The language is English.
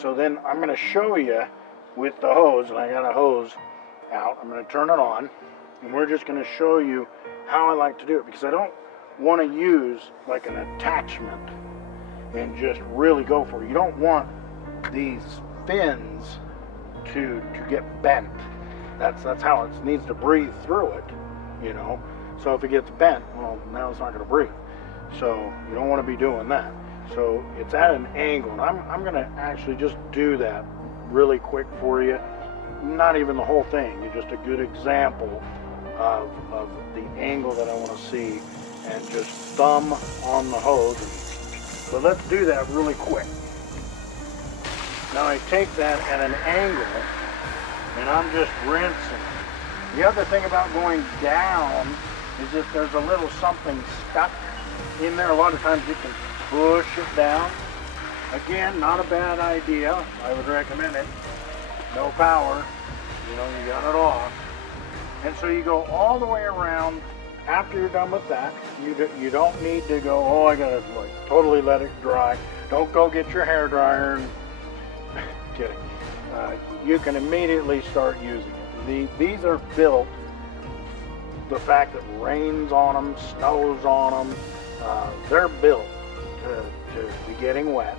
so then I'm going to show you with the hose, and I got a hose out. I'm going to turn it on, and we're just going to show you how I like to do it, because I don't want to use like an attachment and just really go for it. You don't want these fins to get bent. That's how it needs to breathe through it, you know. So if it gets bent, well, now it's not going to breathe. So you don't want to be doing that. So it's at an angle, and I'm going to actually just do that really quick for you. Not even the whole thing, just a good example of the angle that I want to see, and just thumb on the hose. So let's do that really quick. Now I take that at an angle, and I'm just rinsing. The other thing about going down is if there's a little something stuck in there, a lot of times you can push it down. Again, not a bad idea. I would recommend it. No power, you know, you got it off. And so you go all the way around. After you're done with that, you don't need to go, oh, I gotta like totally let it dry. Don't go get your hair dryer and kidding. You can immediately start using it. These are built, the fact that rains on them, snows on them, they're built to be getting wet.